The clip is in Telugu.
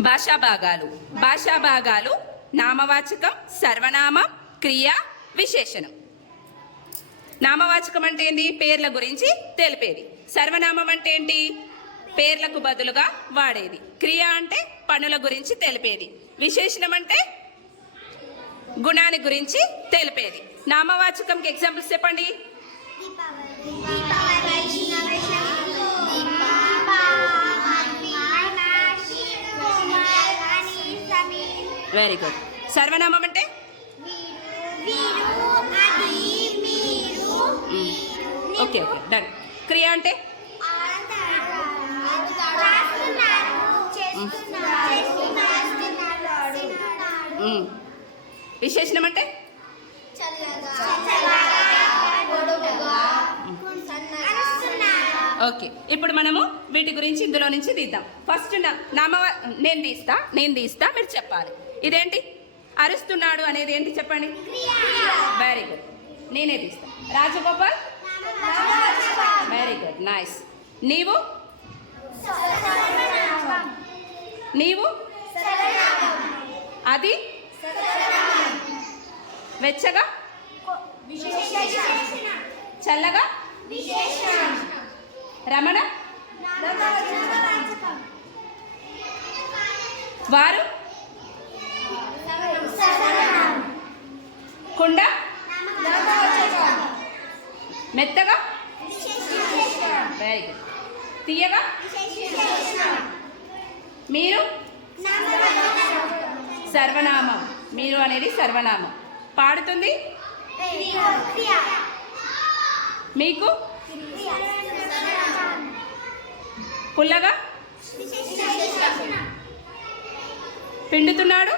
భాషా భాగాలు. భాషా భాగాలు నామవాచకం సర్వనామం క్రియ విశేషణం. నామవాచకం అంటే ఏంటి పేర్ల గురించి తెలిపేది. సర్వనామం అంటే ఏంటి? పేర్లకు బదులుగా వాడేది. క్రియ అంటే పనుల గురించి తెలిపేది. విశేషణం అంటే గుణాన్ని గురించి తెలిపేది. నామవాచకంకి ఎగ్జాంపుల్స్ చెప్పండి. Very good. సర్వనామం అంటే? Okay okay done. క్రియ అంటే. విశేషణం అంటే? ఓకే ఇప్పుడు మనము వీటి గురించి ఇందులో నుంచి తీద్దాం. ఫస్ట్ నా- నామ నేను తీస్తా నేను తీస్తా మీరు చెప్పాలి. ఇదేంటి? అరుస్తున్నాడు అనేది ఏంటి చెప్పండి? వెరీ గుడ్ నేనే తీస్తా. రాజగోపాల్? వెరీ గుడ్ నైస్ నీవు? నీవు? అది? వెచ్చగా? చల్లగా? రమణ? వారు? కుండ మెత్తగా? వెరీ గుడ్ తీయగా? మీరు? సర్వనామం. మీరు అనేది సర్వనామం. పాడుతుంది? మీకు? పుల్లగా? పిండుతున్నాడు?